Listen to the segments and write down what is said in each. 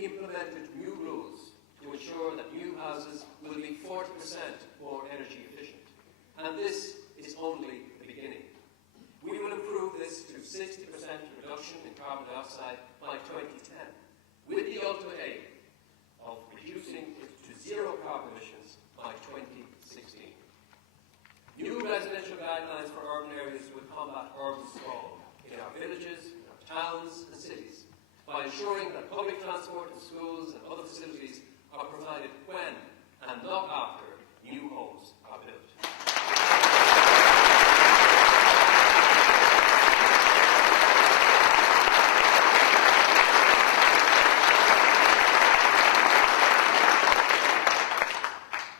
we implemented new rules to ensure that new houses will be 40% more energy efficient. And this is only the beginning. We will improve this to 60% reduction in carbon dioxide by 2010, with the ultimate aim of reducing it to zero carbon emissions by 2016. New residential guidelines for urban areas will combat urban sprawl in our villages, in our towns and cities, by ensuring that public transport and schools and other facilities are provided when and not after new homes are built.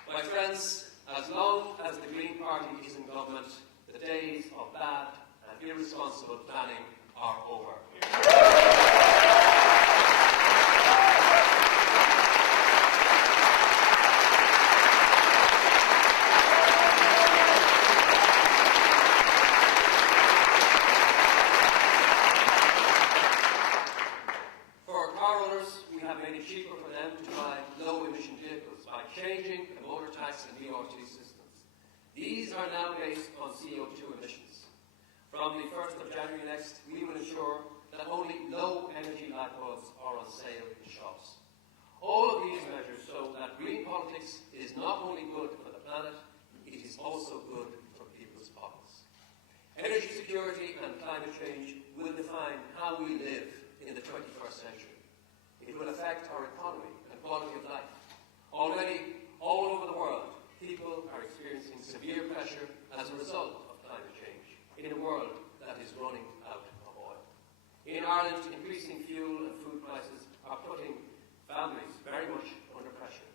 My friends, as long as the Green Party is in government, the days of bad and irresponsible planning are over. For car owners, we have made it cheaper for them to buy low-emission vehicles by changing the motor tax and VRT systems. These are now based on CO2 emissions. From the 1st of January next, we will ensure that only low-energy light bulbs are on sale in shops. All of these measures show that green politics is not only good for the planet, it is also good for people's pockets. Energy security and climate change will define how we live in the 21st century. It will affect our economy and quality of life. Already, all over the world, people are experiencing severe pressure as a result of climate change in a world that is running out of oil. In Ireland, increasing fuel and food prices are putting families very much under pressure.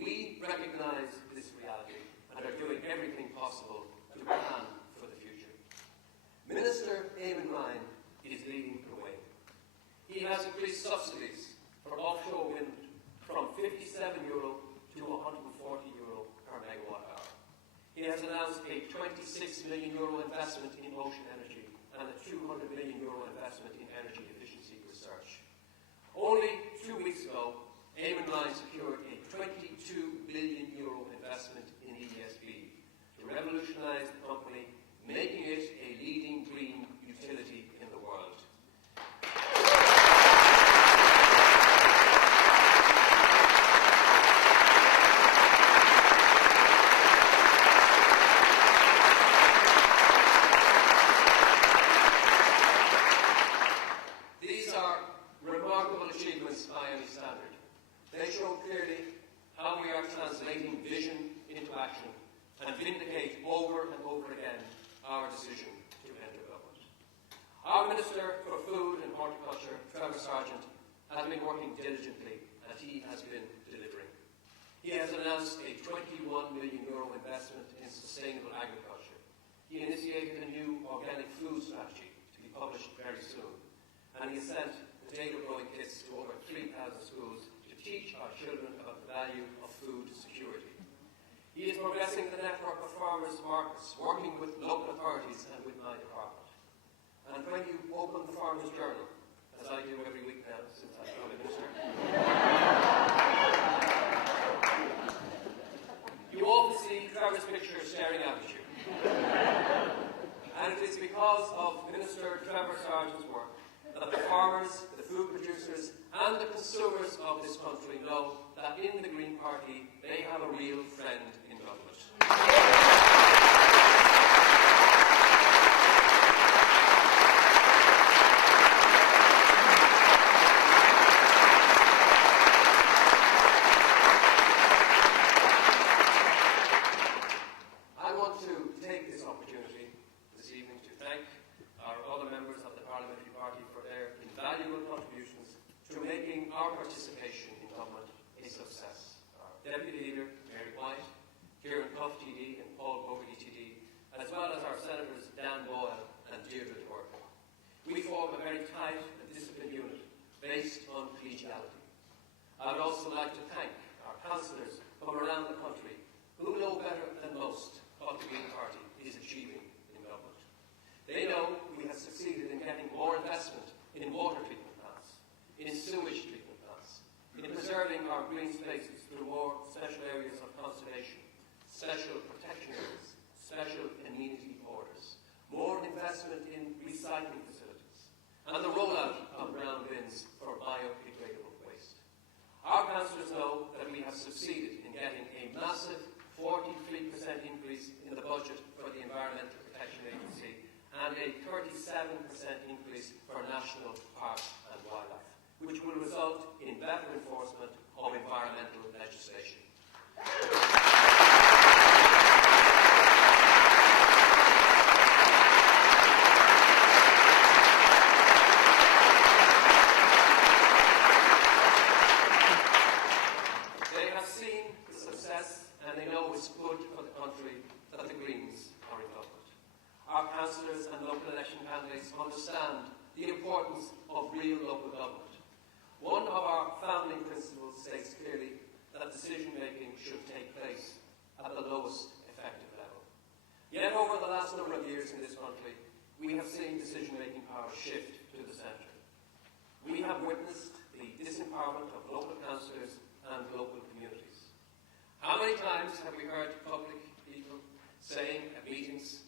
We recognise this reality and are doing everything possible to plan for the future. Minister Eamon Ryan is leading the way. He has increased subsidies for offshore wind from €57 to €140 per megawatt hour. He has announced a €26 million investment in ocean energy and a €200 million investment in energy efficiency research. Only 2 weeks ago, Eamon Ryan secured a €22 billion investment in ESB to revolutionise the company, making it a leading green utility in the world. They show clearly how we are translating vision into action and vindicate over and over again our decision to enter government. Our Minister for Food and Horticulture, Trevor Sargent, has been working diligently and he has been delivering. He has announced a €21 million investment in sustainable agriculture. He initiated a new organic food strategy to be published very soon, and he has sent potato growing kits to over 3,000 schools to teach our children about the value of food security. He is progressing the network of farmers' markets, working with local authorities and with my department. And when you open the Farmers' Journal, as I do every week now since I've become a minister, you often see Trevor's picture staring out at you. And it is because of Minister Trevor Sargent's work that the farmers, the food producers and the consumers of this country know that in the Green Party they have a real friend in government. I want to take this opportunity this evening to thank our other members of the Parliamentary Party for their invaluable contributions to making our participation in government a success. Our Deputy Leader, Mary White, Kieran Cuff TD and Paul Bogarty TD, as well as our Senators Dan Boyle and Deirdre Dork. We form a very tight and disciplined unit based on collegiality. I would also like to thank our councillors from around the country who know better than most what the Green Party is achieving in government. They know we have succeeded in getting more investment in water treatment plants, in sewage treatment plants, green spaces through more special areas of conservation, special protection areas, special amenity orders, more investment in recycling facilities, and the rollout of brown bins for biodegradable waste. Our councillors know that we have succeeded in getting a massive 43% increase in the budget for the Environmental Protection Agency and a 37% increase for National Parks and Wildlife, which will result in better enforcement of environmental legislation. They have seen the success and they know it's good for the country that the Greens are in government. Our councillors and local election candidates understand the importance of real local government. One of our founding principles states clearly that decision-making should take place at the lowest effective level. Yet over the last number of years in this country, we have seen decision-making power shift to the centre. We have witnessed the disempowerment of local councillors and local communities. How many times have we heard public people saying at meetings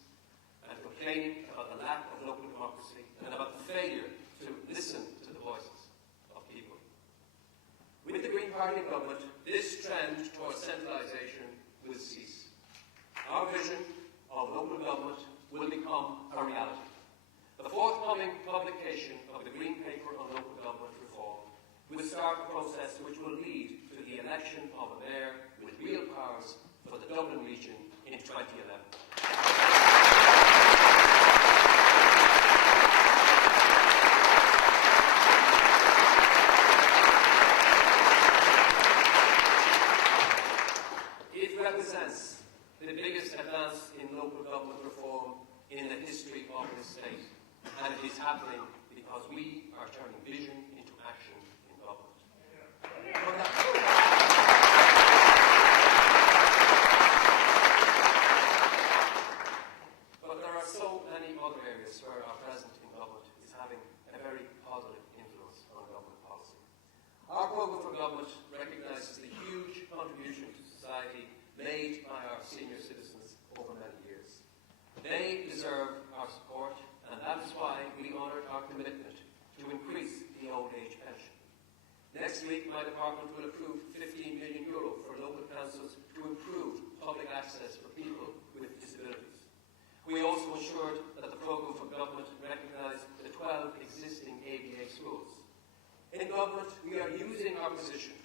and complaining about the lack of local democracy and about the failure to listen to the voices of people? With the Green Party in government, this trend towards centralisation will cease. Our vision of local government will become a reality. The forthcoming publication of the Green Paper on Local Government Reform will start a process which will lead to the election of a mayor with real powers for the Dublin region in 2011. Represents the biggest advance in local government reform in the history of this state, and it is happening because we are turning vision into action in government. But there are so many other areas where our presence in government is having a very positive influence on government policy. Our programme for government recognises the huge contribution to society made by our senior citizens over many years. They deserve our support, and that is why we honoured our commitment to increase the old age pension. Next week, my department will approve €15 million for local councils to improve public access for people with disabilities. We also ensured that the programme for government recognised the 12 existing ABA schools. In government, we are using our position